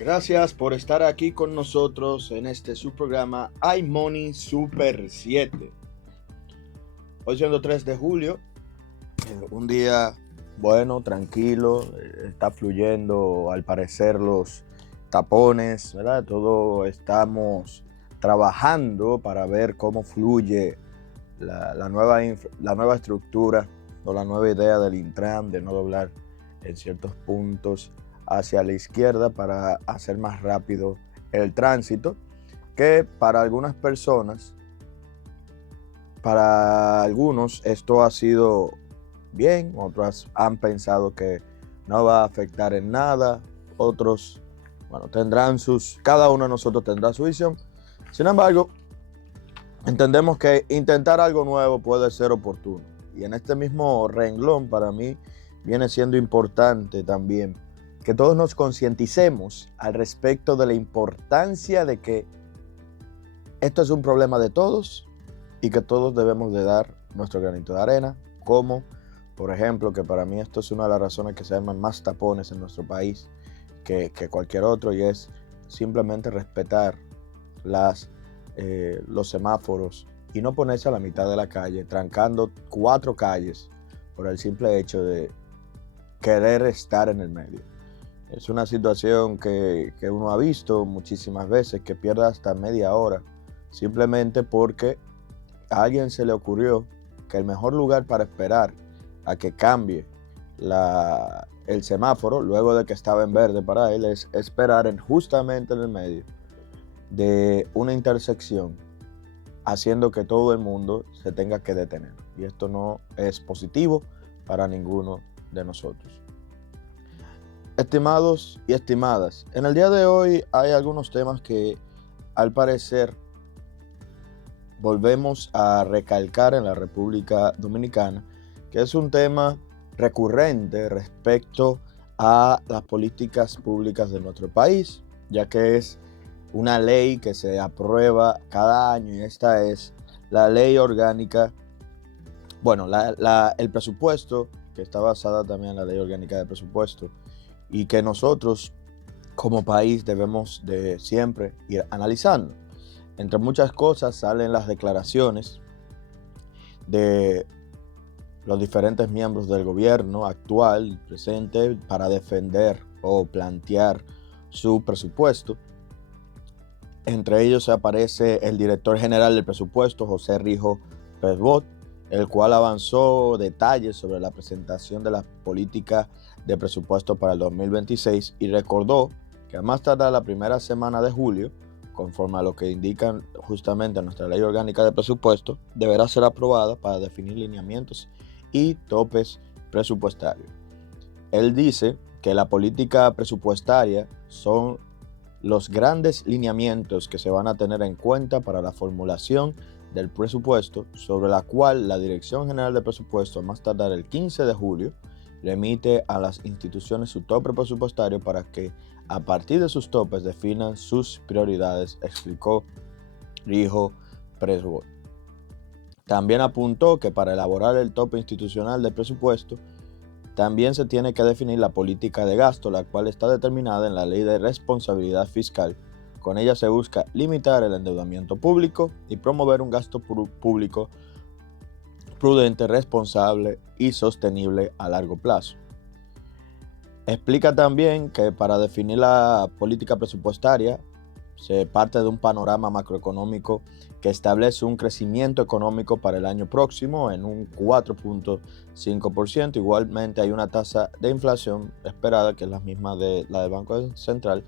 Gracias por estar aquí con nosotros en este subprograma iMoney Super 7. Hoy siendo 3 de julio, un día bueno, tranquilo, está fluyendo al parecer los tapones, ¿verdad? Todos estamos trabajando para ver cómo fluye la nueva estructura o la nueva idea del Intran de no doblar en ciertos puntos hacia la izquierda para hacer más rápido el tránsito, que para algunas personas, para algunos esto ha sido bien, otros han pensado que no va a afectar en nada, otros, bueno, cada uno de nosotros tendrá su visión. Sin embargo, entendemos que intentar algo nuevo puede ser oportuno. Y en este mismo renglón, para mí, viene siendo importante también que todos nos concienticemos al respecto de la importancia de que esto es un problema de todos y que todos debemos de dar nuestro granito de arena, como, por ejemplo, que para mí esto es una de las razones que se arman más tapones en nuestro país que cualquier otro, y es simplemente respetar los semáforos y no ponerse a la mitad de la calle, trancando 4 calles por el simple hecho de querer estar en el medio. Es una situación que uno ha visto muchísimas veces, que pierde hasta media hora, simplemente porque a alguien se le ocurrió que el mejor lugar para esperar a que cambie el semáforo, luego de que estaba en verde para él, es esperar justamente en el medio de una intersección, haciendo que todo el mundo se tenga que detener. Y esto no es positivo para ninguno de nosotros. Estimados y estimadas, en el día de hoy hay algunos temas que al parecer volvemos a recalcar en la República Dominicana, que es un tema recurrente respecto a las políticas públicas de nuestro país, ya que es una ley que se aprueba cada año, y esta es la ley orgánica, bueno, el presupuesto, que está basada también en la ley orgánica de presupuesto, y que nosotros como país debemos de siempre ir analizando. Entre muchas cosas salen las declaraciones de los diferentes miembros del gobierno actual, presente, para defender o plantear su presupuesto. Entre ellos aparece el director general del presupuesto, José Rijo Presbot, el cual avanzó detalles sobre la presentación de la política de presupuesto para el 2026 y recordó que a más tardar la primera semana de julio, conforme a lo que indican justamente nuestra ley orgánica de presupuesto, deberá ser aprobada para definir lineamientos y topes presupuestarios. Él dice que la política presupuestaria son los grandes lineamientos que se van a tener en cuenta para la formulación del presupuesto, sobre la cual la Dirección General de Presupuesto, a más tardar el 15 de julio, le emite a las instituciones su tope presupuestario para que a partir de sus topes definan sus prioridades, explicó Rijo Presbot. También apuntó que para elaborar el tope institucional del presupuesto, también se tiene que definir la política de gasto, la cual está determinada en la Ley de Responsabilidad Fiscal. Con ella se busca limitar el endeudamiento público y promover un gasto público prudente, responsable y sostenible a largo plazo. Explica también que para definir la política presupuestaria se parte de un panorama macroeconómico que establece un crecimiento económico para el año próximo en un 4.5%. Igualmente hay una tasa de inflación esperada, que es la misma de la del Banco Central,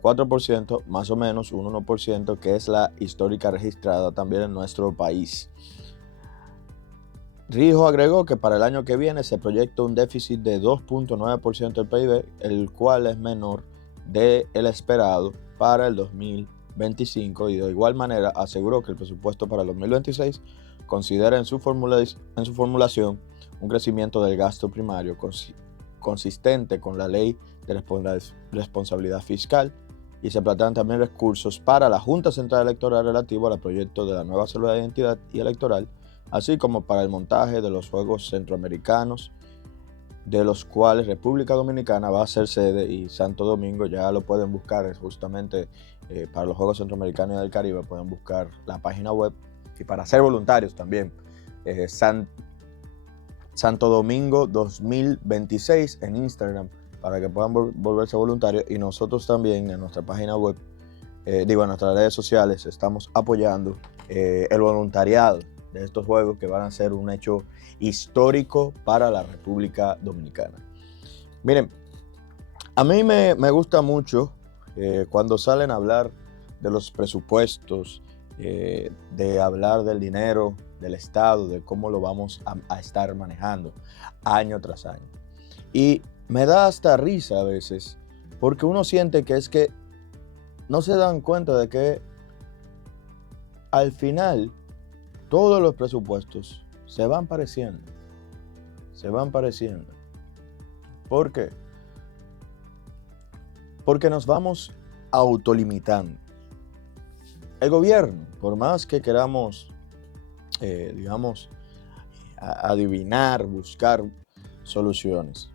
4%, más o menos un 1%, que es la histórica registrada también en nuestro país. Rijo agregó que para el año que viene se proyecta un déficit de 2.9% del PIB, el cual es menor del esperado para el 2025, y de igual manera aseguró que el presupuesto para el 2026 considera en su formulación un crecimiento del gasto primario consistente con la ley de responsabilidad fiscal, y se plantean también recursos para la Junta Central Electoral relativo al proyecto de la nueva cédula de identidad y electoral, así como para el montaje de los Juegos Centroamericanos de los cuales República Dominicana va a ser sede y Santo Domingo ya lo pueden buscar, es justamente para los Juegos Centroamericanos y del Caribe, pueden buscar la página web y para ser voluntarios también, Santo Domingo 2026 en Instagram para que puedan volverse voluntarios, y nosotros también en nuestra página web, en nuestras redes sociales estamos apoyando el voluntariado de estos juegos que van a ser un hecho histórico para la República Dominicana. Miren, a mí me gusta mucho cuando salen a hablar de los presupuestos, de hablar del dinero del Estado, de cómo lo vamos a estar manejando año tras año. Y me da hasta risa a veces, porque uno siente que es que no se dan cuenta de que al final todos los presupuestos se van pareciendo. ¿Por qué? Porque nos vamos autolimitando. El gobierno, por más que queramos, adivinar, buscar soluciones,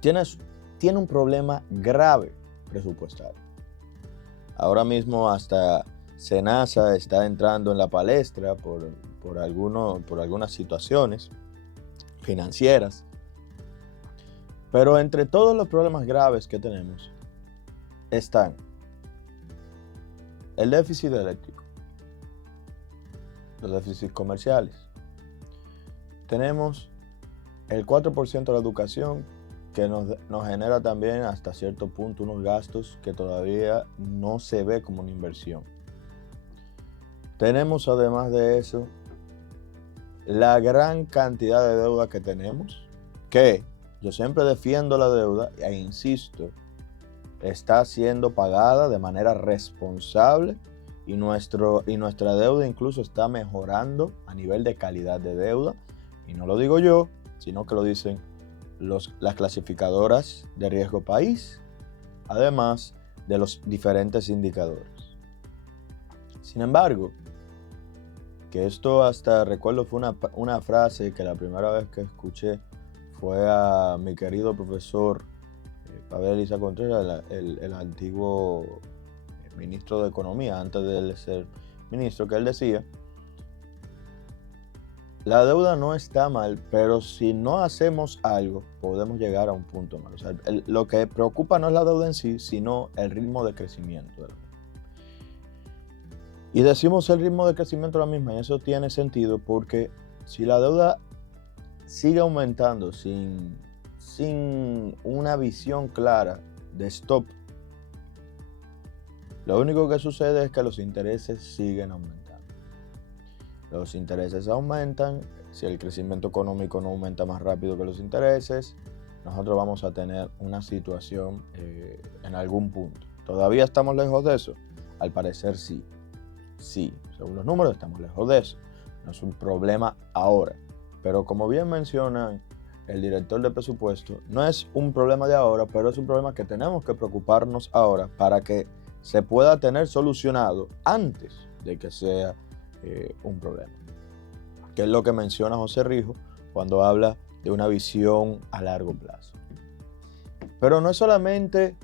tiene un problema grave presupuestario. Ahora mismo hasta SENASA está entrando en la palestra por algunas situaciones financieras. Pero entre todos los problemas graves que tenemos están el déficit eléctrico, los déficits comerciales. Tenemos el 4% de la educación, que nos genera también hasta cierto punto unos gastos que todavía no se ve como una inversión. Tenemos además de eso la gran cantidad de deuda que tenemos, que yo siempre defiendo la deuda e insisto, está siendo pagada de manera responsable y nuestra deuda incluso está mejorando a nivel de calidad de deuda. Y no lo digo yo, sino que lo dicen las clasificadoras de riesgo país, además de los diferentes indicadores. Sin embargo, que esto hasta recuerdo fue una frase que la primera vez que escuché fue a mi querido profesor Pavel Elisa Contreras, el antiguo ministro de Economía, antes de él ser ministro, que él decía: la deuda no está mal, pero si no hacemos algo, podemos llegar a un punto mal. O sea, lo que preocupa no es la deuda en sí, sino el ritmo de crecimiento de la misma. Y decimos el ritmo de crecimiento de la misma, y eso tiene sentido porque si la deuda sigue aumentando sin una visión clara de stop, lo único que sucede es que los intereses siguen aumentando. Los intereses aumentan, si el crecimiento económico no aumenta más rápido que los intereses, nosotros vamos a tener una situación en algún punto. ¿Todavía estamos lejos de eso? Al parecer sí. Sí, según los números estamos lejos de eso. No es un problema ahora. Pero como bien menciona el director de presupuesto, no es un problema de ahora, pero es un problema que tenemos que preocuparnos ahora para que se pueda tener solucionado antes de que sea un problema. Que es lo que menciona José Rijo cuando habla de una visión a largo plazo. Pero no es solamente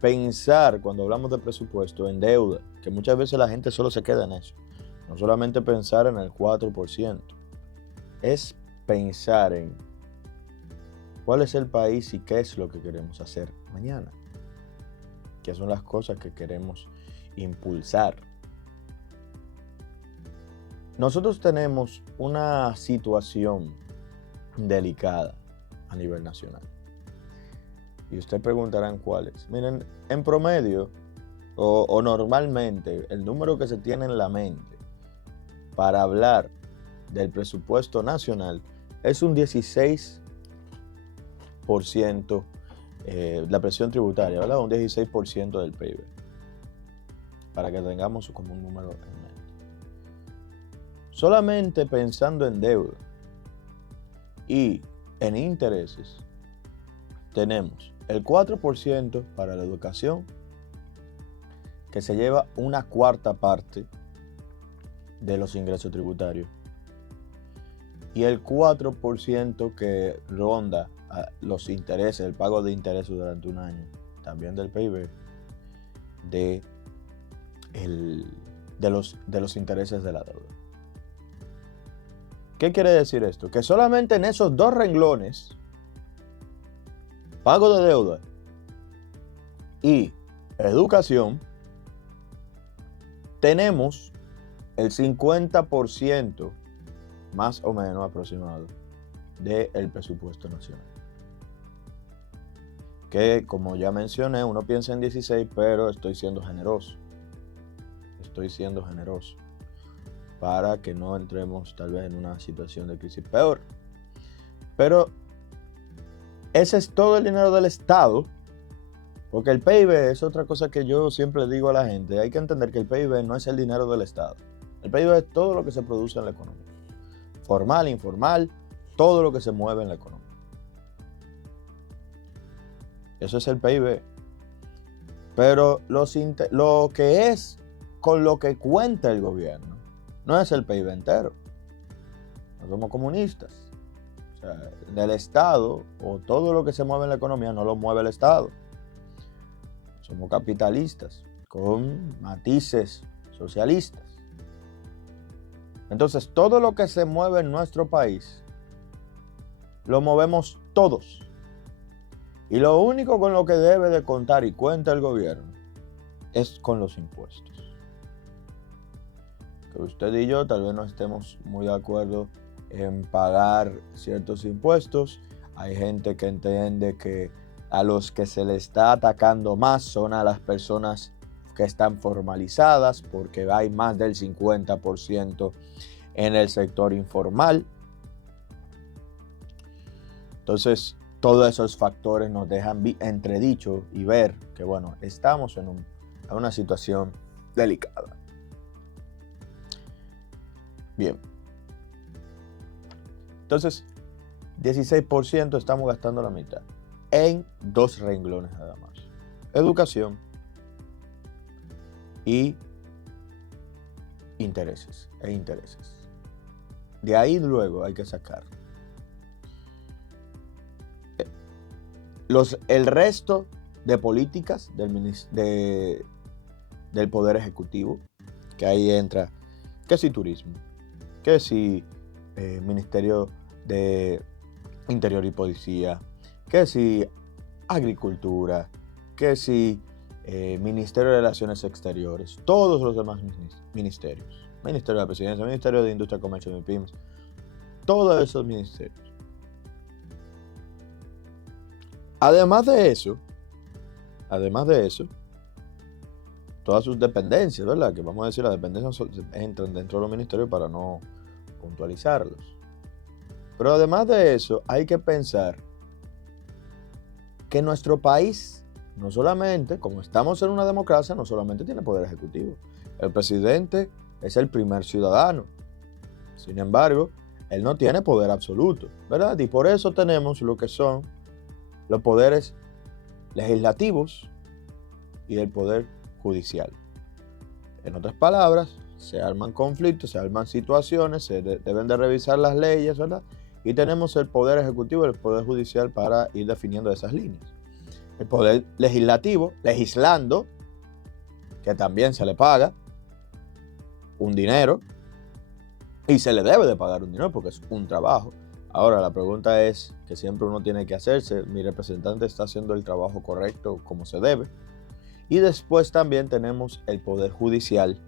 pensar, cuando hablamos de presupuesto, en deuda, que muchas veces la gente solo se queda en eso. No solamente pensar en el 4%, es pensar en cuál es el país y qué es lo que queremos hacer mañana, qué son las cosas que queremos impulsar. Nosotros tenemos una situación delicada a nivel nacional. Y ustedes preguntarán cuáles. Miren, en promedio o normalmente el número que se tiene en la mente para hablar del presupuesto nacional es un 16%, la presión tributaria, ¿verdad? Un 16% del PIB. Para que tengamos como un número en mente. Solamente pensando en deuda y en intereses, tenemos el 4% para la educación, que se lleva una cuarta parte de los ingresos tributarios, y el 4% que ronda los intereses, el pago de intereses durante un año, también del PIB, de los intereses de la deuda. ¿Qué quiere decir esto? Que solamente en esos dos renglones, pago de deuda y educación, tenemos el 50% más o menos aproximado del presupuesto nacional. Que, como ya mencioné, uno piensa en 16, pero estoy siendo generoso. Para que no entremos tal vez en una situación de crisis peor. Pero ese es todo el dinero del Estado, porque el PIB es otra cosa que yo siempre digo a la gente. Hay que entender que el PIB no es el dinero del Estado. El PIB es todo lo que se produce en la economía. Formal, informal, todo lo que se mueve en la economía. Eso es el PIB. Pero lo que es con lo que cuenta el gobierno no es el PIB entero. No somos comunistas. O sea, del Estado o todo lo que se mueve en la economía no lo mueve el Estado. Somos capitalistas con matices socialistas. Entonces, todo lo que se mueve en nuestro país lo movemos todos. Y lo único con lo que debe de contar y cuenta el gobierno es con los impuestos. Que usted y yo tal vez no estemos muy de acuerdo en pagar ciertos impuestos. Hay gente que entiende que a los que se le está atacando más son a las personas que están formalizadas, porque hay más del 50% en el sector informal. Entonces, todos esos factores nos dejan entredicho y ver que, bueno, estamos en una situación delicada. Bien. Entonces, 16% estamos gastando la mitad en dos renglones nada más. Educación y intereses. De ahí luego hay que sacar el resto de políticas del Poder Ejecutivo, que ahí entra, que si turismo, que si Ministerio de Interior y Policía, que si agricultura, que si Ministerio de Relaciones Exteriores, todos los demás ministerios, Ministerio de la Presidencia, Ministerio de Industria, Comercio y Pymes, todos esos ministerios. Además de eso, todas sus dependencias, ¿verdad? Que vamos a decir, las dependencias entran dentro de los ministerios para no puntualizarlos. Pero además de eso, hay que pensar que nuestro país, no solamente, como estamos en una democracia, no solamente tiene poder ejecutivo. El presidente es el primer ciudadano. Sin embargo, él no tiene poder absoluto, ¿verdad? Y por eso tenemos lo que son los poderes legislativos y el poder judicial. En otras palabras, se arman conflictos, se arman situaciones, se deben de revisar las leyes, ¿verdad? Y tenemos el poder ejecutivo y el poder judicial para ir definiendo esas líneas. El poder legislativo, legislando, que también se le paga un dinero, y se le debe de pagar un dinero porque es un trabajo. Ahora, la pregunta es que siempre uno tiene que hacerse, mi representante está haciendo el trabajo correcto como se debe. Y después también tenemos el poder judicial,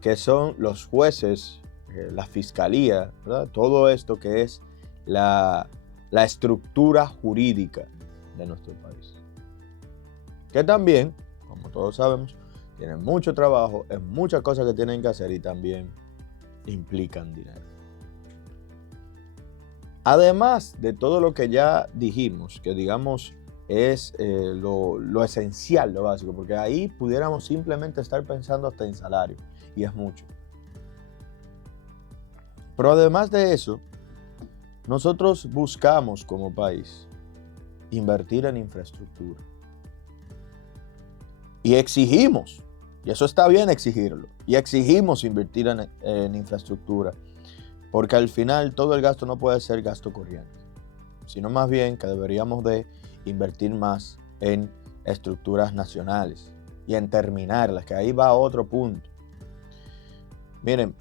que son los jueces, la fiscalía, ¿verdad? Todo esto que es la estructura jurídica de nuestro país. Que también, como todos sabemos, tienen mucho trabajo, es muchas cosas que tienen que hacer y también implican dinero. Además de todo lo que ya dijimos, que digamos es lo esencial, lo básico, porque ahí pudiéramos simplemente estar pensando hasta en salario, y es mucho. Pero además de eso, nosotros buscamos como país invertir en infraestructura. Y exigimos, y eso está bien exigirlo, y exigimos invertir en infraestructura, porque al final todo el gasto no puede ser gasto corriente. sino más bien que deberíamos de invertir más en estructuras nacionales y en terminarlas, que ahí va otro punto. Miren,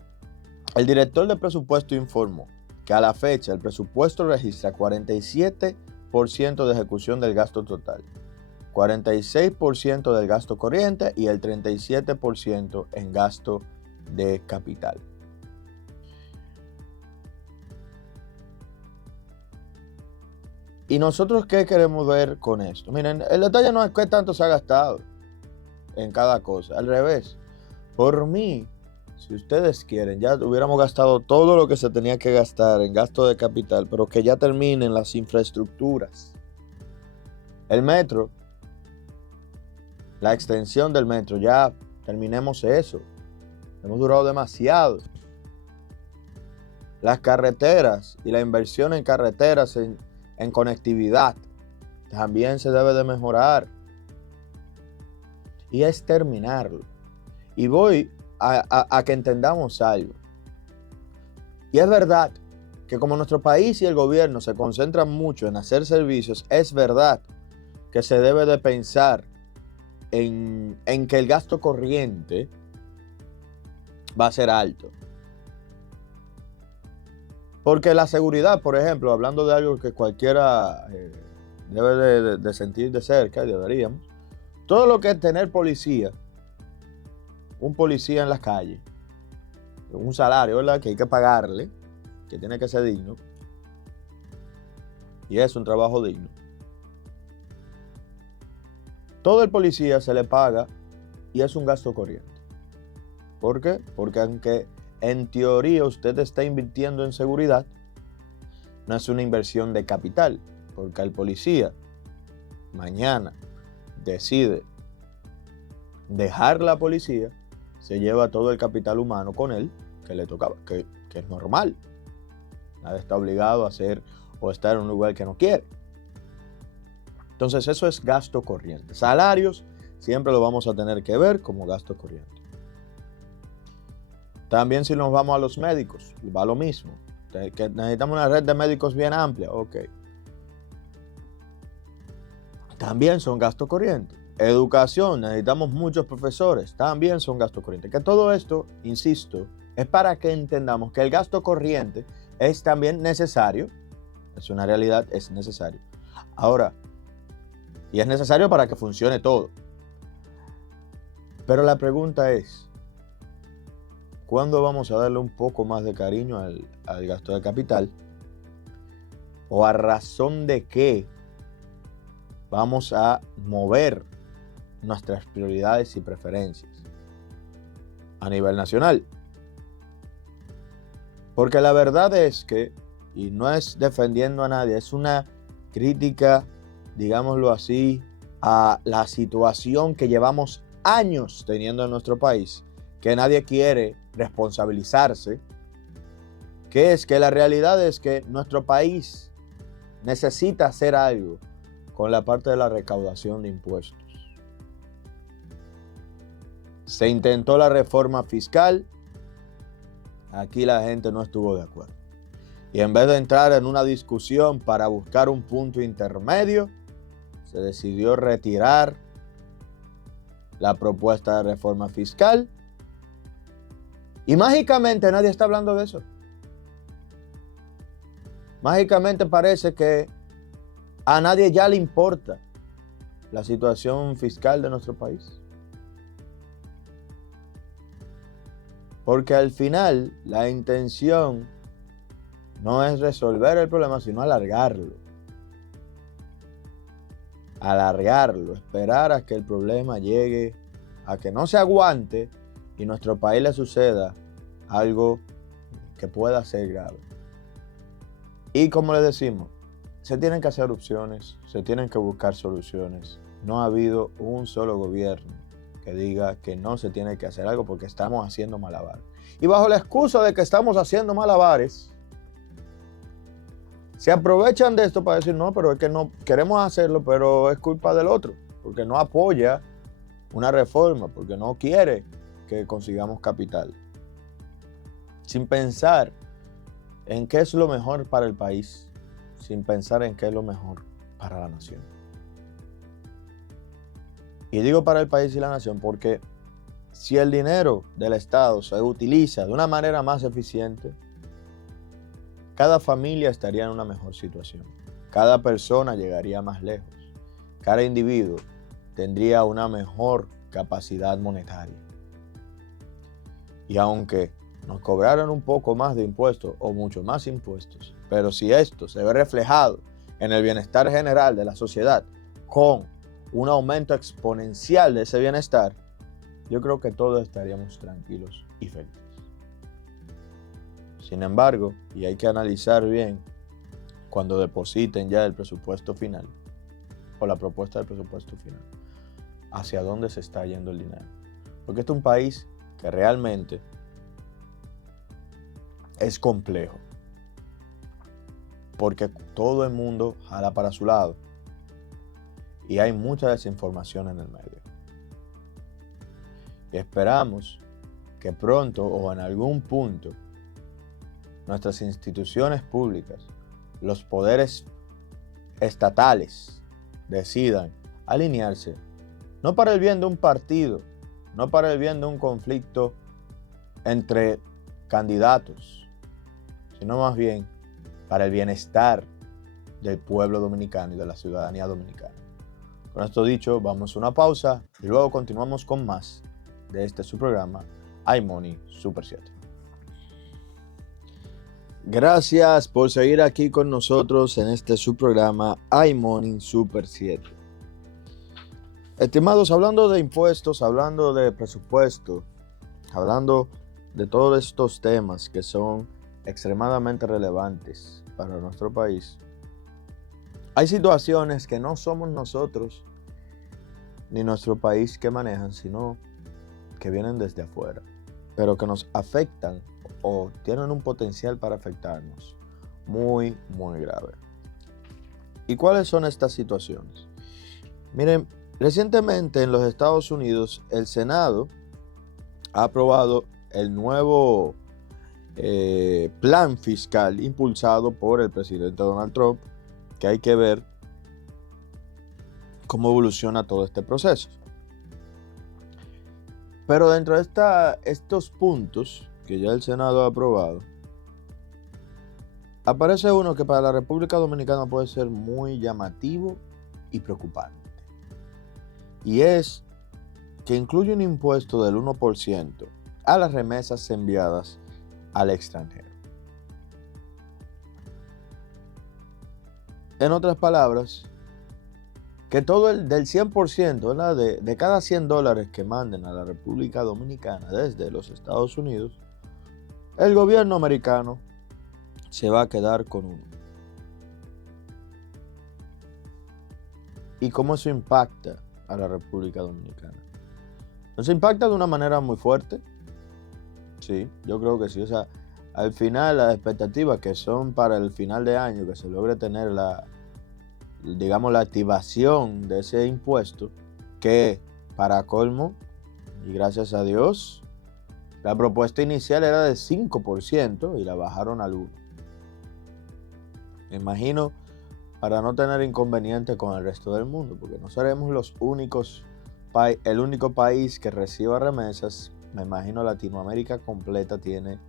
el director de presupuesto informó que a la fecha el presupuesto registra 47% de ejecución del gasto total, 46% del gasto corriente y el 37% en gasto de capital. ¿Y nosotros qué queremos ver con esto? Miren, el detalle no es qué tanto se ha gastado en cada cosa, al revés. Por mí, si ustedes quieren, ya hubiéramos gastado todo lo que se tenía que gastar en gasto de capital, pero que ya terminen las infraestructuras. El metro, la extensión del metro, ya terminemos eso. Hemos durado demasiado. Las carreteras y la inversión en carreteras, en conectividad, también se debe de mejorar. Y es terminarlo. Y voy a que entendamos algo. Y es verdad que como nuestro país y el gobierno se concentran mucho en hacer servicios, es verdad que se debe de pensar en que el gasto corriente va a ser alto. Porque la seguridad, por ejemplo, hablando de algo que cualquiera debe de sentir de cerca, y deberíamos, todo lo que es tener policía, un policía en la calle, un salario, ¿verdad?, que hay que pagarle, que tiene que ser digno, y es un trabajo digno. Todo el policía se le paga y es un gasto corriente. ¿Por qué? Porque aunque en teoría usted está invirtiendo en seguridad, no es una inversión de capital, porque el policía mañana decide dejar la policía, se lleva todo el capital humano con él que le tocaba, que es normal. Nadie está obligado a hacer o estar en un lugar que no quiere. Entonces eso es gasto corriente. Salarios siempre lo vamos a tener que ver como gasto corriente. También si nos vamos a los médicos, va lo mismo. Que necesitamos una red de médicos bien amplia, ok. También son gasto corriente. Educación, necesitamos muchos profesores, también son gasto corriente. Que todo esto, insisto, es para que entendamos que el gasto corriente es también necesario, es una realidad, es necesario. Ahora, y es necesario para que funcione todo. Pero la pregunta es, ¿cuándo vamos a darle un poco más de cariño al gasto de capital? ¿O a razón de qué vamos a mover nuestras prioridades y preferencias a nivel nacional? Porque la verdad es que, y no es defendiendo a nadie, es una crítica, digámoslo así, a la situación que llevamos años teniendo en nuestro país, que nadie quiere responsabilizarse, que es que la realidad es que nuestro país necesita hacer algo con la parte de la recaudación de impuestos. Se intentó la reforma fiscal, aquí la gente no estuvo de acuerdo. Y en vez de entrar en una discusión para buscar un punto intermedio, se decidió retirar la propuesta de reforma fiscal. Y mágicamente nadie está hablando de eso. Mágicamente parece que a nadie ya le importa la situación fiscal de nuestro país. Porque al final la intención no es resolver el problema, sino alargarlo. Alargarlo, esperar a que el problema llegue, a que no se aguante y a nuestro país le suceda algo que pueda ser grave. Y como le decimos, se tienen que hacer opciones, se tienen que buscar soluciones. No ha habido un solo gobierno que diga que no se tiene que hacer algo porque estamos haciendo malabares. Y bajo la excusa de que estamos haciendo malabares, se aprovechan de esto para decir, no, pero es que no queremos hacerlo, pero es culpa del otro, porque no apoya una reforma, porque no quiere que consigamos capital. Sin pensar en qué es lo mejor para el país, sin pensar en qué es lo mejor para la nación. Y digo para el país y la nación porque si el dinero del Estado se utiliza de una manera más eficiente, cada familia estaría en una mejor situación. Cada persona llegaría más lejos. Cada individuo tendría una mejor capacidad monetaria. Y aunque nos cobraran un poco más de impuestos o mucho más impuestos, pero si esto se ve reflejado en el bienestar general de la sociedad con un aumento exponencial de ese bienestar, yo creo que todos estaríamos tranquilos y felices. Sin embargo, y hay que analizar bien cuando depositen ya el presupuesto final o la propuesta del presupuesto final, hacia dónde se está yendo el dinero. Porque este es un país que realmente es complejo. Porque todo el mundo jala para su lado. Y hay mucha desinformación en el medio. Y esperamos que pronto o en algún punto nuestras instituciones públicas, los poderes estatales, decidan alinearse, no para el bien de un partido, no para el bien de un conflicto entre candidatos, sino más bien para el bienestar del pueblo dominicano y de la ciudadanía dominicana. Con esto dicho, vamos a una pausa y luego continuamos con más de este su programa iMoney Super 7. Gracias por seguir aquí con nosotros en este su programa iMoney Super 7. Estimados, hablando de impuestos, hablando de presupuesto, hablando de todos estos temas que son extremadamente relevantes para nuestro país, hay situaciones que no somos nosotros ni nuestro país que manejan, sino que vienen desde afuera, pero que nos afectan o tienen un potencial para afectarnos muy, muy grave. ¿Y cuáles son estas situaciones? Miren, recientemente en los Estados Unidos el Senado ha aprobado el nuevo plan fiscal impulsado por el presidente Donald Trump, que hay que ver cómo evoluciona todo este proceso. Pero dentro de estos puntos que ya el Senado ha aprobado, aparece uno que para la República Dominicana puede ser muy llamativo y preocupante. Y es que incluye un impuesto del 1% a las remesas enviadas al extranjero. En otras palabras, que todo del 100%, ¿verdad? De cada $100 que manden a la República Dominicana desde los Estados Unidos, el gobierno americano se va a quedar con uno. ¿Y cómo eso impacta a la República Dominicana? Nos impacta de una manera muy fuerte. Sí, yo creo que sí. O sea, al final las expectativas que son para el final de año, que se logre tener la activación de ese impuesto, que para colmo, y gracias a Dios, la propuesta inicial era de 5% y la bajaron al 1%. Me imagino, para no tener inconveniente con el resto del mundo, porque no seremos los únicos, el único país que reciba remesas. Me imagino Latinoamérica completa tiene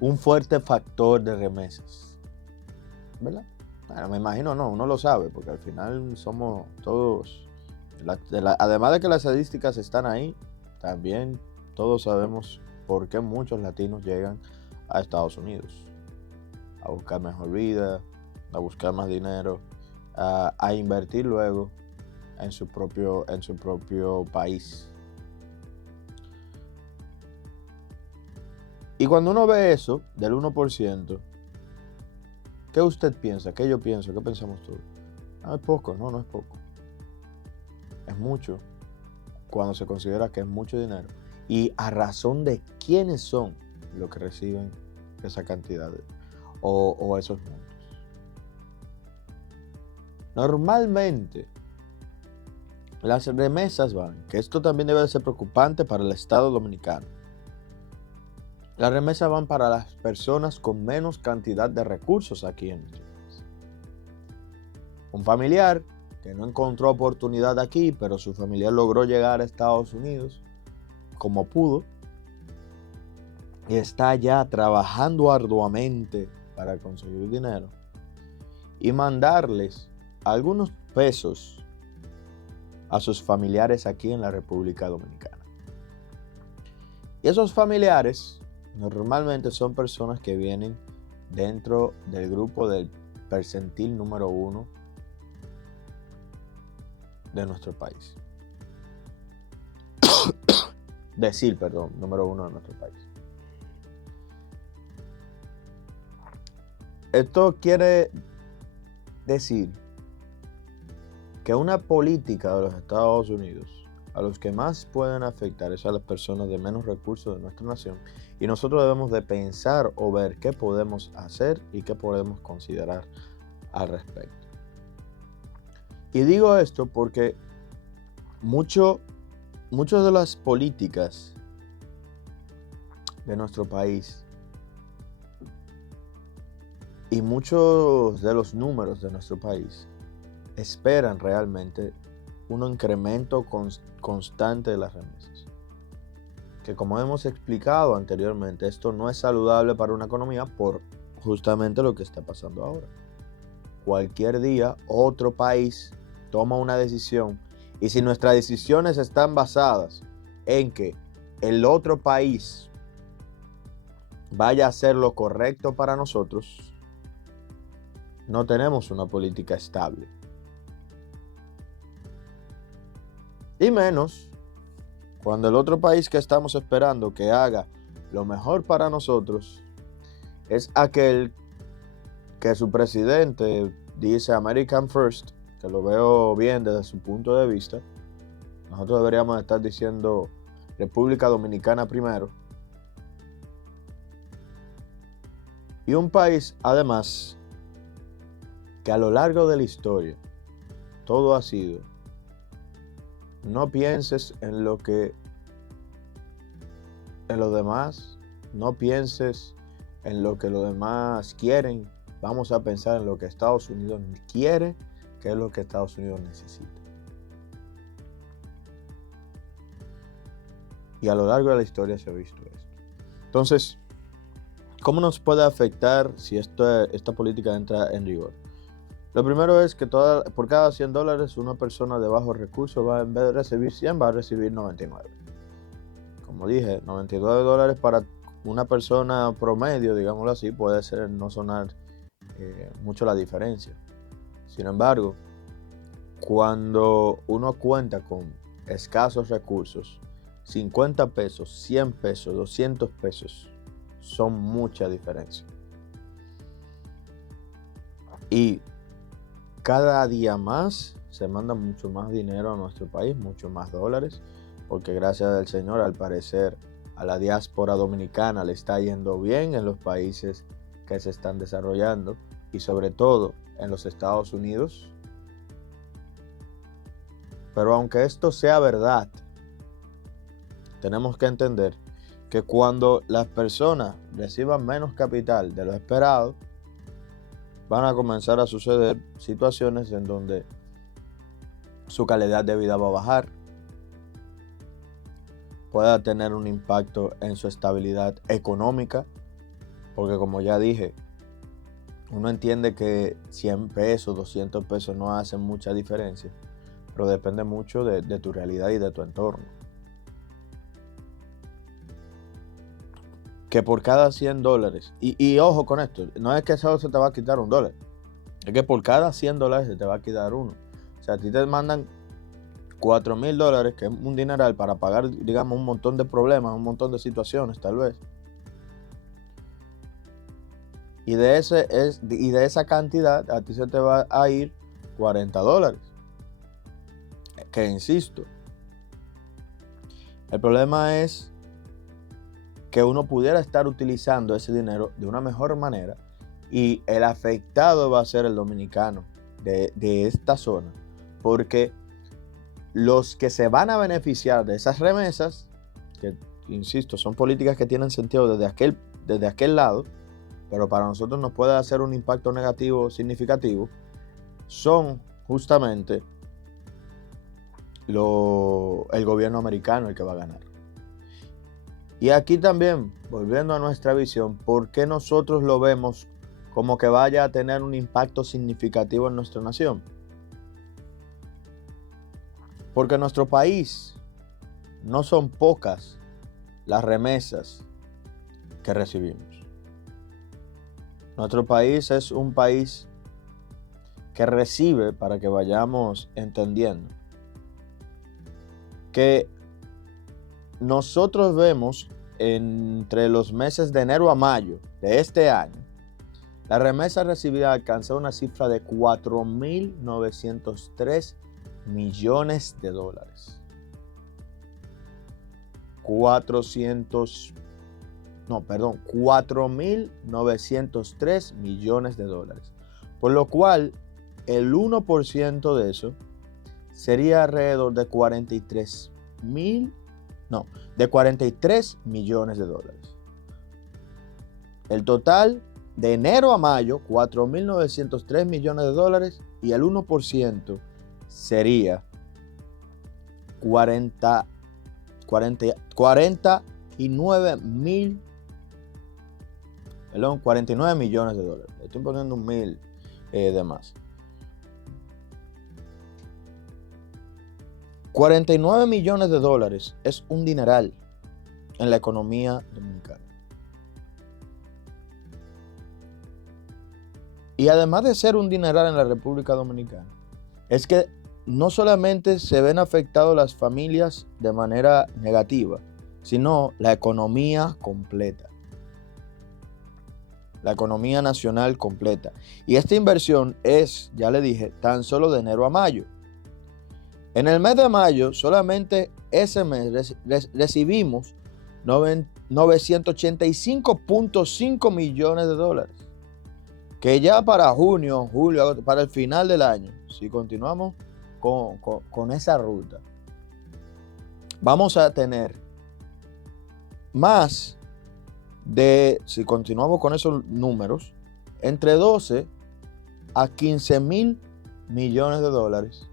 un fuerte factor de remesas, ¿verdad? Bueno, me imagino no, uno lo sabe, porque al final somos todos, además de que las estadísticas están ahí, también todos sabemos por qué muchos latinos llegan a Estados Unidos a buscar mejor vida, a buscar más dinero, a invertir luego en su propio país. Y cuando uno ve eso del 1%, ¿qué usted piensa? ¿Qué yo pienso? ¿Qué pensamos todos? No es poco, no es poco. Es mucho cuando se considera que es mucho dinero. Y a razón de quiénes son los que reciben esa cantidad o esos montos. Normalmente, las remesas van, que esto también debe de ser preocupante para el Estado dominicano. Las remesas van para las personas con menos cantidad de recursos aquí en nuestro país. Un familiar que no encontró oportunidad aquí, pero su familiar logró llegar a Estados Unidos como pudo y está ya trabajando arduamente para conseguir dinero y mandarles algunos pesos a sus familiares aquí en la República Dominicana. Y esos familiares normalmente son personas que vienen dentro del grupo del percentil número 1 de nuestro país. Número 1 de nuestro país. Esto quiere decir que una política de los Estados Unidos a los que más pueden afectar es a las personas de menos recursos de nuestra nación, y nosotros debemos de pensar o ver qué podemos hacer y qué podemos considerar al respecto. Y digo esto porque muchas de las políticas de nuestro país y muchos de los números de nuestro país esperan realmente un incremento constante de las remesas. Que, como hemos explicado anteriormente, esto no es saludable para una economía por justamente lo que está pasando ahora. Cualquier día otro país toma una decisión, y si nuestras decisiones están basadas en que el otro país vaya a hacer lo correcto para nosotros, no tenemos una política estable. Y menos cuando el otro país que estamos esperando que haga lo mejor para nosotros es aquel que su presidente dice American First, que lo veo bien desde su punto de vista. Nosotros deberíamos estar diciendo República Dominicana primero. Y un país, además, que a lo largo de la historia todo ha sido: no pienses en los demás, no pienses en lo que los demás quieren, vamos a pensar en lo que Estados Unidos quiere, que es lo que Estados Unidos necesita. Y a lo largo de la historia se ha visto esto. Entonces, ¿cómo nos puede afectar si esta política entra en rigor? Lo primero es que por cada $100, una persona de bajos recursos va, en vez de recibir 100, va a recibir 99. Como dije, $99 para una persona promedio, digámoslo así, puede ser no sonar mucho la diferencia. Sin embargo, cuando uno cuenta con escasos recursos, 50 pesos, 100 pesos, 200 pesos son mucha diferencia. Y cada día más se manda mucho más dinero a nuestro país, mucho más dólares, porque gracias al Señor, al parecer, a la diáspora dominicana le está yendo bien en los países que se están desarrollando, y sobre todo en los Estados Unidos. Pero aunque esto sea verdad, tenemos que entender que cuando las personas reciban menos capital de lo esperado, van a comenzar a suceder situaciones en donde su calidad de vida va a bajar, pueda tener un impacto en su estabilidad económica, porque, como ya dije, uno entiende que 100 pesos, 200 pesos no hacen mucha diferencia, pero depende mucho de tu realidad y de tu entorno. Que por cada $100, y ojo con esto, no es que solo se te va a quitar $1, es que por cada $100 se te va a quitar uno. O sea, a ti te mandan $4,000, que es un dineral para pagar, digamos, un montón de problemas, un montón de situaciones, tal vez. Y de esa cantidad a ti se te va a ir $40. Que insisto, el problema es que uno pudiera estar utilizando ese dinero de una mejor manera, y el afectado va a ser el dominicano de esta zona, porque los que se van a beneficiar de esas remesas, que insisto, son políticas que tienen sentido desde aquel lado, pero para nosotros nos puede hacer un impacto negativo significativo, son justamente el gobierno americano el que va a ganar. Y aquí también, volviendo a nuestra visión, ¿por qué nosotros lo vemos como que vaya a tener un impacto significativo en nuestra nación? Porque en nuestro país no son pocas las remesas que recibimos. Nuestro país es un país que recibe, para que vayamos entendiendo, que nosotros vemos entre los meses de enero a mayo de este año, la remesa recibida alcanzó una cifra de 4.903 millones de dólares. 4.903 millones de dólares. Por lo cual, el 1% de eso sería alrededor de 43 millones de dólares. El total de enero a mayo, 4.903 millones de dólares, y el 1% sería 49 millones de dólares. Estoy poniendo un mil de más. 49 millones de dólares es un dineral en la economía dominicana. Y además de ser un dineral en la República Dominicana, es que no solamente se ven afectadas las familias de manera negativa, sino la economía completa. La economía nacional completa. Y esta inversión es, ya le dije, tan solo de enero a mayo. En el mes de mayo, solamente ese mes recibimos 985.5 millones de dólares. Que ya para junio, julio, para el final del año, si continuamos con esa ruta, vamos a tener más de, si continuamos con esos números, entre 12 a 15 mil millones de dólares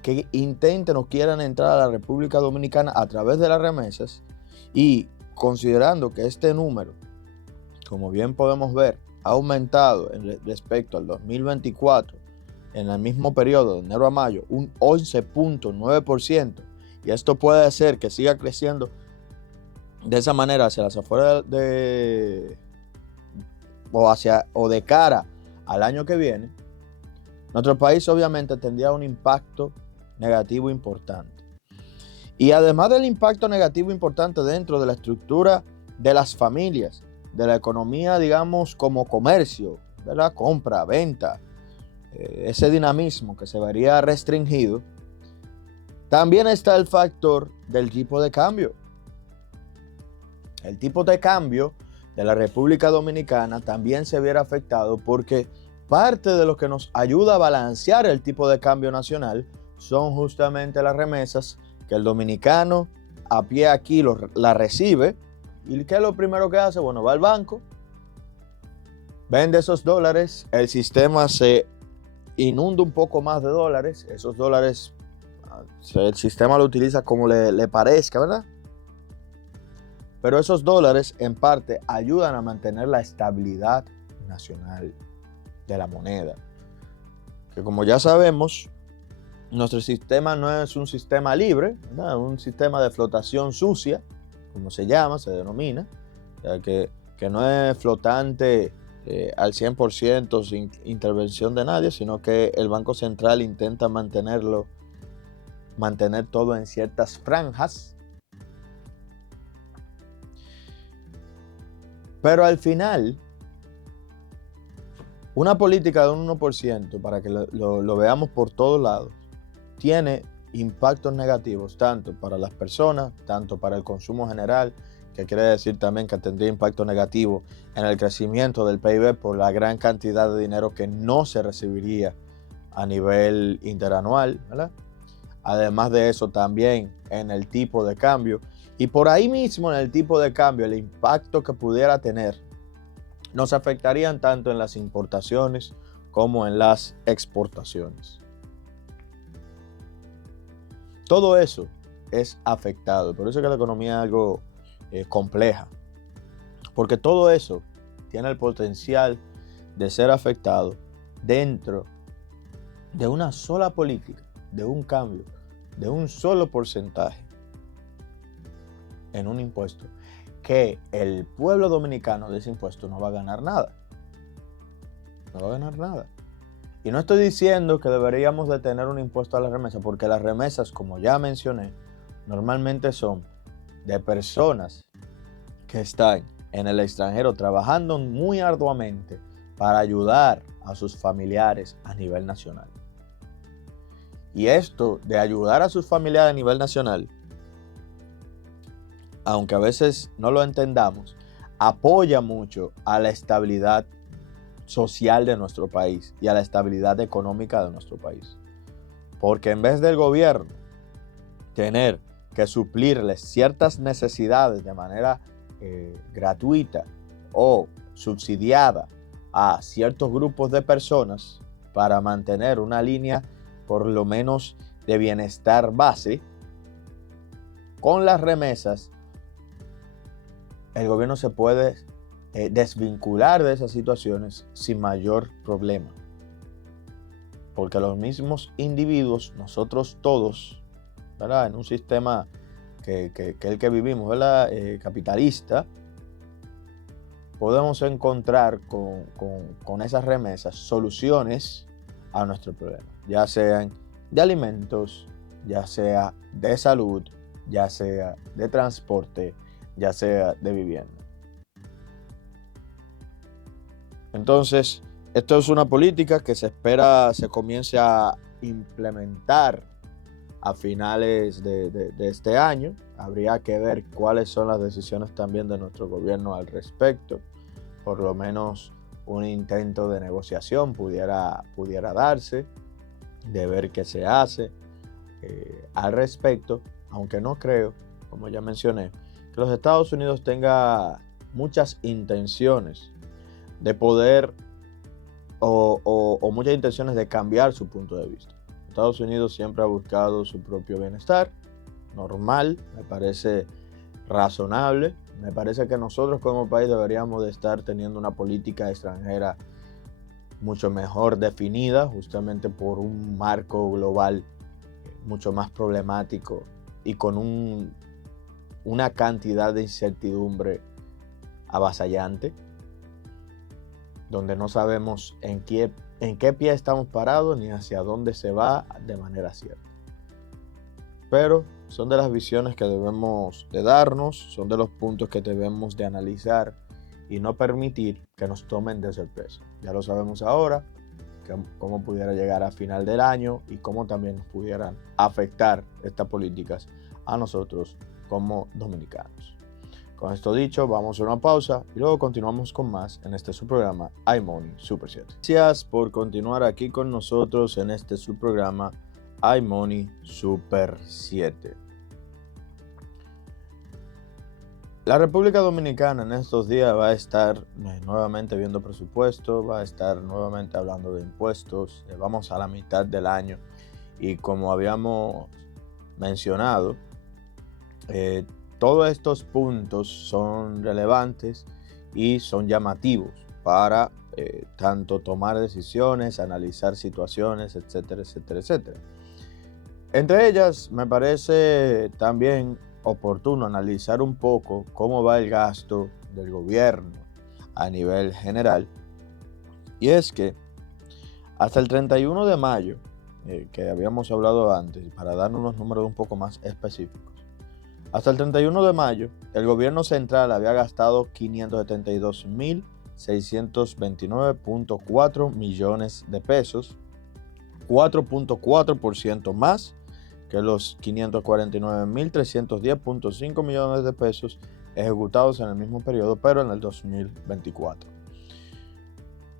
que intenten o quieran entrar a la República Dominicana a través de las remesas. Y considerando que este número, como bien podemos ver, ha aumentado respecto al 2024 en el mismo periodo de enero a mayo un 11.9%, y esto puede hacer que siga creciendo de esa manera hacia las afueras o de cara al año que viene, nuestro país obviamente tendría un impacto negativo importante. Y además del impacto negativo importante dentro de la estructura de las familias, de la economía, digamos, como comercio, ¿verdad? Compra, venta, ese dinamismo que se vería restringido, también está el factor del tipo de cambio. El tipo de cambio de la República Dominicana también se viera afectado porque parte de lo que nos ayuda a balancear el tipo de cambio nacional son justamente las remesas que el dominicano a pie aquí la recibe. ¿Y qué es lo primero que hace? Bueno, va al banco, vende esos dólares, el sistema se inunda un poco más de dólares, esos dólares el sistema lo utiliza como le parezca, ¿verdad? Pero esos dólares en parte ayudan a mantener la estabilidad nacional de la moneda. Que como ya sabemos, nuestro sistema no es un sistema libre, ¿verdad? Un sistema de flotación sucia, como se llama, se denomina, o sea, que no es flotante al 100% sin intervención de nadie, sino que el Banco Central intenta mantener todo en ciertas franjas. Pero al final, una política de un 1%, para que lo veamos por todos lados, tiene impactos negativos tanto para las personas, tanto para el consumo general, que quiere decir también que tendría impacto negativo en el crecimiento del PIB por la gran cantidad de dinero que no se recibiría a nivel interanual, ¿verdad? Además de eso, también en el tipo de cambio. Y por ahí mismo en el tipo de cambio, el impacto que pudiera tener nos afectarían tanto en las importaciones como en las exportaciones. Todo eso es afectado. Por eso es que la economía es algo compleja. Porque todo eso tiene el potencial de ser afectado dentro de una sola política, de un cambio, de un solo porcentaje en un impuesto, que el pueblo dominicano de ese impuesto no va a ganar nada. No va a ganar nada. Y no estoy diciendo que deberíamos de tener un impuesto a las remesas, porque las remesas, como ya mencioné, normalmente son de personas que están en el extranjero trabajando muy arduamente para ayudar a sus familiares a nivel nacional. Y esto de ayudar a sus familiares a nivel nacional, aunque a veces no lo entendamos, apoya mucho a la estabilidad social de nuestro país y a la estabilidad económica de nuestro país. Porque en vez del gobierno tener que suplirles ciertas necesidades de manera gratuita o subsidiada a ciertos grupos de personas para mantener una línea por lo menos de bienestar base, con las remesas el gobierno se puede desvincular de esas situaciones sin mayor problema. Porque los mismos individuos, nosotros todos, ¿verdad?, en un sistema que el que vivimos, ¿verdad?, capitalista, podemos encontrar con esas remesas soluciones a nuestro problema, ya sean de alimentos, ya sea de salud, ya sea de transporte, ya sea de vivienda. Entonces, esto es una política que se espera se comience a implementar a finales de este año. Habría que ver cuáles son las decisiones también de nuestro gobierno al respecto. Por lo menos un intento de negociación pudiera darse, de ver qué se hace al respecto, aunque no creo, como ya mencioné, que los Estados Unidos tenga muchas intenciones de poder o muchas intenciones de cambiar su punto de vista. Estados Unidos siempre ha buscado su propio bienestar, normal, me parece razonable. Me parece que nosotros como país deberíamos de estar teniendo una política extranjera mucho mejor definida, justamente por un marco global mucho más problemático y con una cantidad de incertidumbre avasallante, donde no sabemos en qué pie estamos parados ni hacia dónde se va de manera cierta. Pero son de las visiones que debemos de darnos, son de los puntos que debemos de analizar y no permitir que nos tomen de sorpresa. Ya lo sabemos ahora, cómo pudiera llegar a final del año y cómo también nos pudieran afectar estas políticas a nosotros como dominicanos. Con esto dicho, vamos a una pausa y luego continuamos con más en este su programa iMoney Super 7. Gracias por continuar aquí con nosotros en este su programa iMoney Super 7. La República Dominicana en estos días va a estar nuevamente viendo presupuesto, va a estar nuevamente hablando de impuestos. Vamos a la mitad del año y como habíamos mencionado, todos estos puntos son relevantes y son llamativos para tanto tomar decisiones, analizar situaciones, etcétera, etcétera, etcétera. Entre ellas, me parece también oportuno analizar un poco cómo va el gasto del gobierno a nivel general. Y es que hasta el 31 de mayo, que habíamos hablado antes, para dar unos números un poco más específicos, hasta el 31 de mayo, el gobierno central había gastado 572.629.4 millones de pesos, 4.4% más que los 549.310.5 millones de pesos ejecutados en el mismo periodo, pero en el 2024.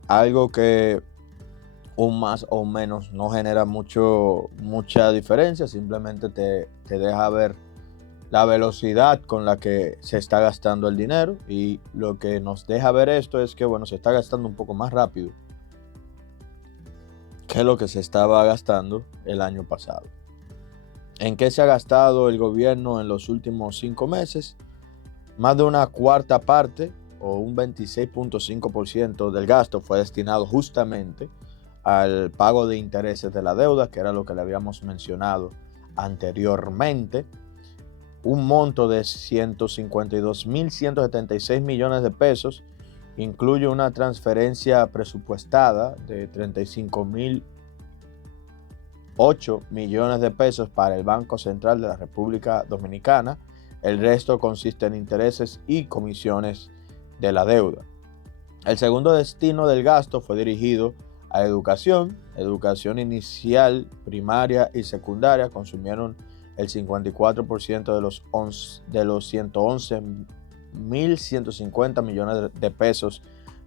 Algo que un más o menos no genera mucha diferencia, simplemente te deja ver la velocidad con la que se está gastando el dinero, y lo que nos deja ver esto es que, bueno, se está gastando un poco más rápido que lo que se estaba gastando el año pasado. ¿En qué se ha gastado el gobierno en los últimos 5 meses? Más de una cuarta parte, o un 26.5% del gasto, fue destinado justamente al pago de intereses de la deuda, que era lo que le habíamos mencionado anteriormente. Un monto de 152.176 millones de pesos incluye una transferencia presupuestada de 35.008 millones de pesos para el Banco Central de la República Dominicana. El resto consiste en intereses y comisiones de la deuda. El segundo destino del gasto fue dirigido a educación inicial, primaria y secundaria. Consumieron el 54% de los 111.150 millones de pesos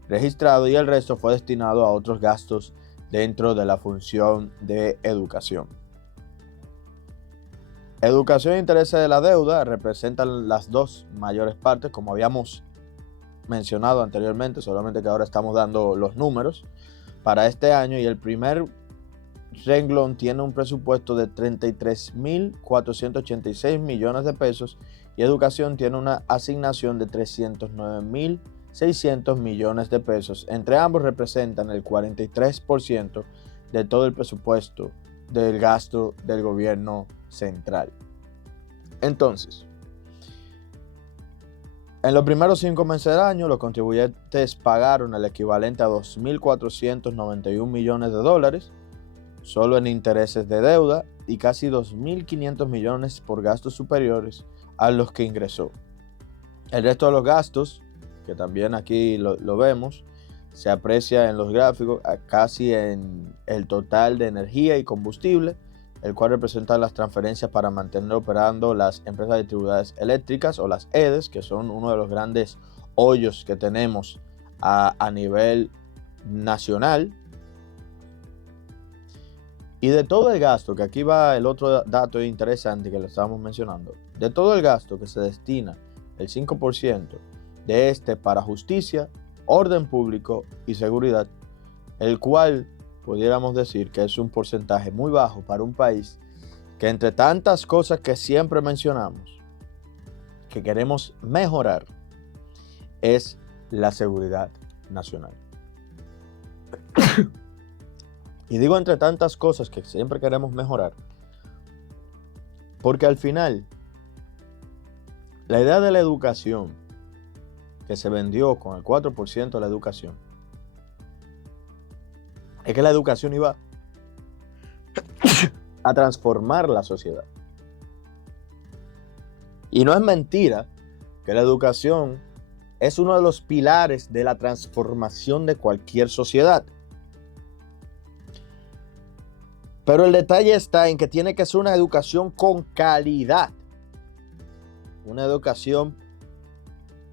registrados, y el resto fue destinado a otros gastos dentro de la función de educación. Educación e intereses de la deuda representan las dos mayores partes, como habíamos mencionado anteriormente, solamente que ahora estamos dando los números para este año, y el primer renglón tiene un presupuesto de 33.486 millones de pesos, y educación tiene una asignación de 309.600 millones de pesos. Entre ambos representan el 43% de todo el presupuesto del gasto del gobierno central. Entonces, en los primeros 5 meses del año, los contribuyentes pagaron el equivalente a 2.491 millones de dólares solo en intereses de deuda, y casi 2.500 millones por gastos superiores a los que ingresó. El resto de los gastos, que también aquí lo vemos, se aprecia en los gráficos casi en el total de energía y combustible, el cual representa las transferencias para mantener operando las empresas distribuidoras eléctricas, o las EDES, que son uno de los grandes hoyos que tenemos a nivel nacional. Y de todo el gasto, que aquí va el otro dato interesante que lo estábamos mencionando, de todo el gasto que se destina el 5% de este para justicia, orden público y seguridad, el cual pudiéramos decir que es un porcentaje muy bajo para un país que, entre tantas cosas que siempre mencionamos, que queremos mejorar, es la seguridad nacional. Y digo entre tantas cosas que siempre queremos mejorar, porque al final, la idea de la educación, que se vendió con el 4% de la educación, es que la educación iba a transformar la sociedad. Y no es mentira que la educación es uno de los pilares de la transformación de cualquier sociedad. Pero el detalle está en que tiene que ser una educación con calidad, una educación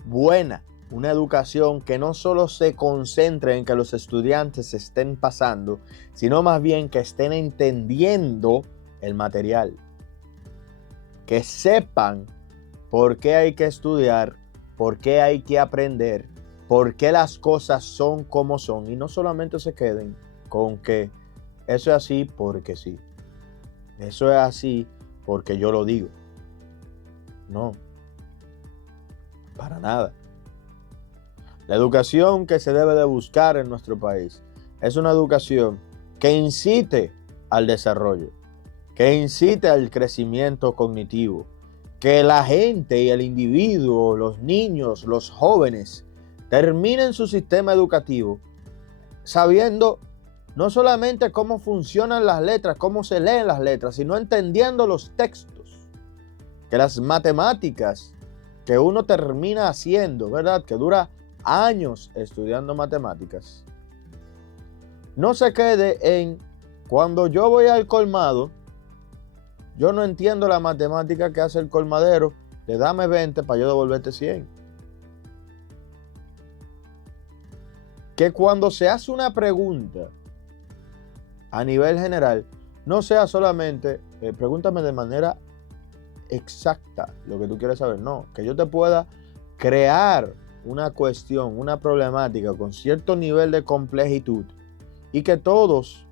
buena, una educación que no solo se concentre en que los estudiantes estén pasando, sino más bien que estén entendiendo el material, que sepan por qué hay que estudiar, por qué hay que aprender, por qué las cosas son como son, y no solamente se queden con que eso es así porque sí. Eso es así porque yo lo digo. No. Para nada. La educación que se debe de buscar en nuestro país es una educación que incite al desarrollo, que incite al crecimiento cognitivo, que la gente y el individuo, los niños, los jóvenes, terminen su sistema educativo sabiendo no solamente cómo funcionan las letras, cómo se leen las letras, sino entendiendo los textos. Que las matemáticas que uno termina haciendo, ¿verdad?, que dura años estudiando matemáticas, no se quede en cuando yo voy al colmado, yo no entiendo la matemática que hace el colmadero, de dame 20 para yo devolverte 100. Que cuando se hace una pregunta a nivel general, no sea solamente pregúntame de manera exacta lo que tú quieres saber. No, que yo te pueda crear una cuestión, una problemática con cierto nivel de complejitud, y que todos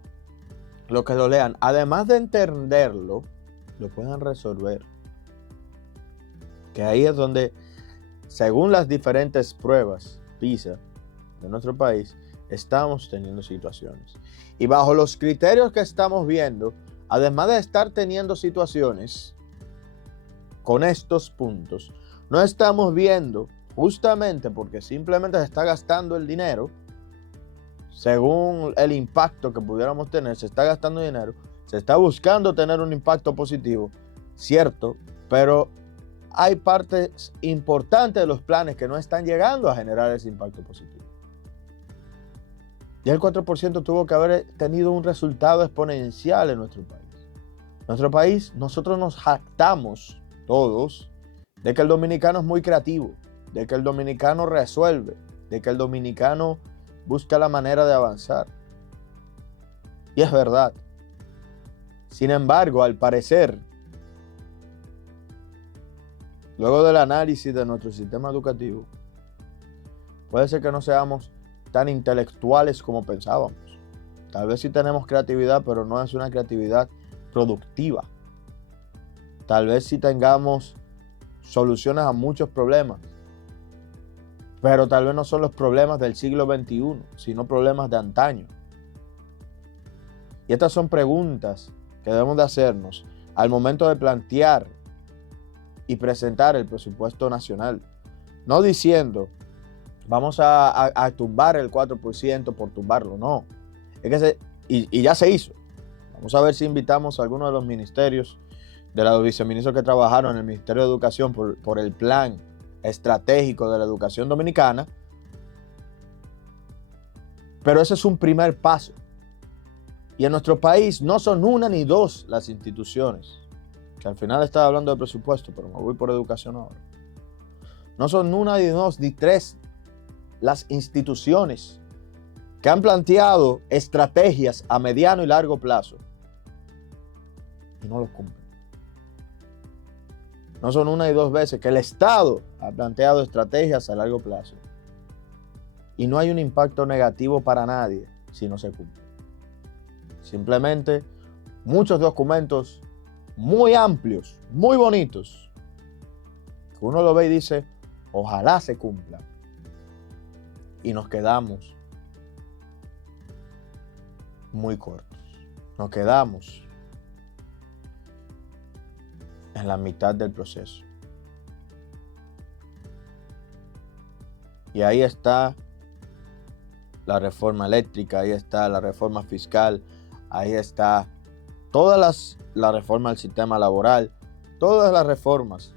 los que lo lean, además de entenderlo, lo puedan resolver. Que ahí es donde, según las diferentes pruebas PISA de nuestro país, estamos teniendo situaciones. Y bajo los criterios que estamos viendo, además de estar teniendo situaciones con estos puntos, no estamos viendo, justamente porque simplemente se está gastando el dinero, según el impacto que pudiéramos tener, se está gastando dinero, se está buscando tener un impacto positivo, cierto, pero hay partes importantes de los planes que no están llegando a generar ese impacto positivo. Ya el 4% tuvo que haber tenido un resultado exponencial en nuestro país. Nuestro país, nosotros nos jactamos todos de que el dominicano es muy creativo, de que el dominicano resuelve, de que el dominicano busca la manera de avanzar. Y es verdad. Sin embargo, al parecer, luego del análisis de nuestro sistema educativo, puede ser que no seamos tan intelectuales como pensábamos. Tal vez sí tenemos creatividad, pero no es una creatividad productiva. Tal vez sí tengamos soluciones a muchos problemas, pero tal vez no son los problemas del siglo XXI, sino problemas de antaño. Y estas son preguntas que debemos de hacernos al momento de plantear y presentar el presupuesto nacional. No diciendo, vamos a tumbar el 4% por tumbarlo, no. Es que y ya se hizo. Vamos a ver si invitamos a algunos de los ministerios, de los viceministros que trabajaron en el Ministerio de Educación por el plan estratégico de la educación dominicana. Pero ese es un primer paso. Y en nuestro país no son una ni dos las instituciones, que al final estaba hablando de presupuesto, pero me voy por educación ahora. No son una ni dos ni tres las instituciones que han planteado estrategias a mediano y largo plazo y no lo cumplen. No son una y dos veces que el Estado ha planteado estrategias a largo plazo y no hay un impacto negativo para nadie si no se cumple. Simplemente muchos documentos muy amplios, muy bonitos, que uno lo ve y dice, ojalá se cumpla. Y nos quedamos muy cortos. Nos quedamos en la mitad del proceso. Y ahí está la reforma eléctrica, ahí está la reforma fiscal, ahí está todas la reforma del sistema laboral, todas las reformas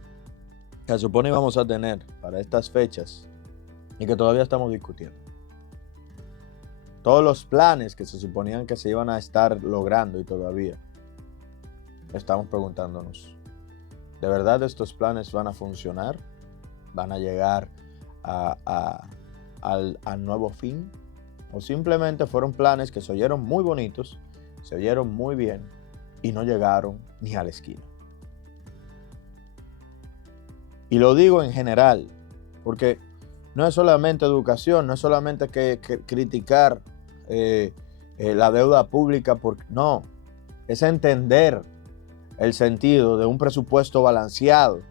que se supone íbamos a tener para estas fechas y que todavía estamos discutiendo. Todos los planes que se suponían que se iban a estar logrando y todavía estamos preguntándonos, ¿de verdad estos planes van a funcionar? ¿Van a llegar al nuevo fin? ¿O simplemente fueron planes que se oyeron muy bonitos, se oyeron muy bien y no llegaron ni a la esquina? Y lo digo en general, porque no es solamente educación, no es solamente que criticar la deuda pública, no, es entender el sentido de un presupuesto balanceado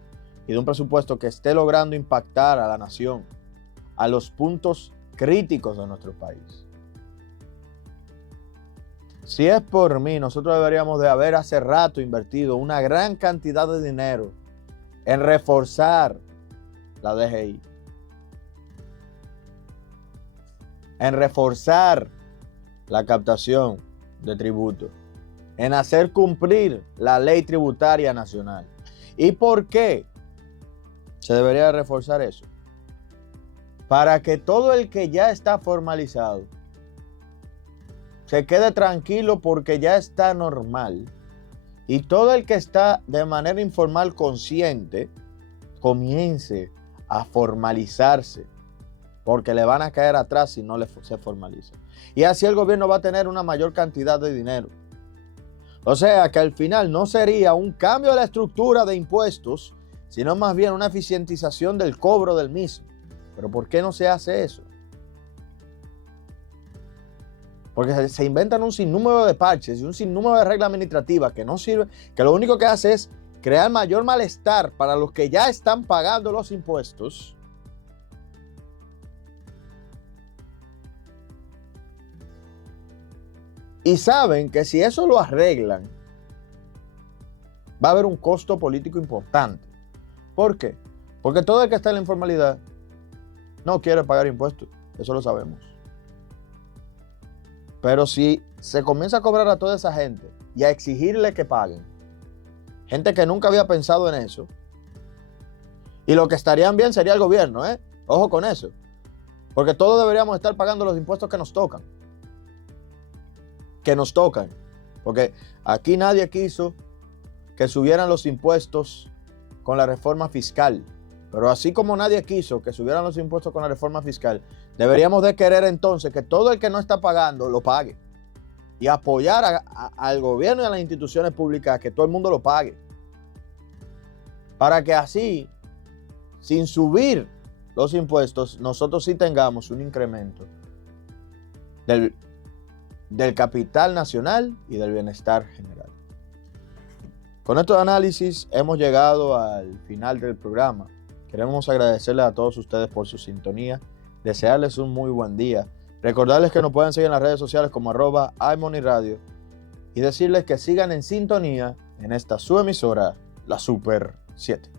y de un presupuesto que esté logrando impactar a la nación, a los puntos críticos de nuestro país. Si es por mí, nosotros deberíamos de haber hace rato invertido una gran cantidad de dinero en reforzar la DGI, en reforzar la captación de tributos, en hacer cumplir la ley tributaria nacional. ¿Y por qué se debería reforzar eso? Para que todo el que ya está formalizado se quede tranquilo porque ya está normal, y todo el que está de manera informal consciente comience a formalizarse, porque le van a caer atrás si no se formaliza. Y así el gobierno va a tener una mayor cantidad de dinero. O sea que al final no sería un cambio de la estructura de impuestos, sino más bien una eficientización del cobro del mismo. ¿Pero por qué no se hace eso? Porque se inventan un sinnúmero de parches y un sinnúmero de reglas administrativas que no sirven, que lo único que hace es crear mayor malestar para los que ya están pagando los impuestos. Y saben que si eso lo arreglan, va a haber un costo político importante. ¿Por qué? Porque todo el que está en la informalidad no quiere pagar impuestos. Eso lo sabemos. Pero si se comienza a cobrar a toda esa gente y a exigirle que paguen, gente que nunca había pensado en eso, y lo que estarían bien sería el gobierno, ¿eh? Ojo con eso. Porque todos deberíamos estar pagando los impuestos que nos tocan. Que nos tocan. Porque aquí nadie quiso que subieran los impuestos con la reforma fiscal. Pero así como nadie quiso que subieran los impuestos con la reforma fiscal, deberíamos de querer entonces que todo el que no está pagando lo pague. Y apoyar al gobierno y a las instituciones públicas que todo el mundo lo pague. Para que así, sin subir los impuestos, nosotros sí tengamos un incremento del capital nacional y del bienestar general. Con estos análisis hemos llegado al final del programa. Queremos agradecerles a todos ustedes por su sintonía, desearles un muy buen día, recordarles que nos pueden seguir en las redes sociales como @iMoneyRadio y decirles que sigan en sintonía en esta su emisora, la Super 7.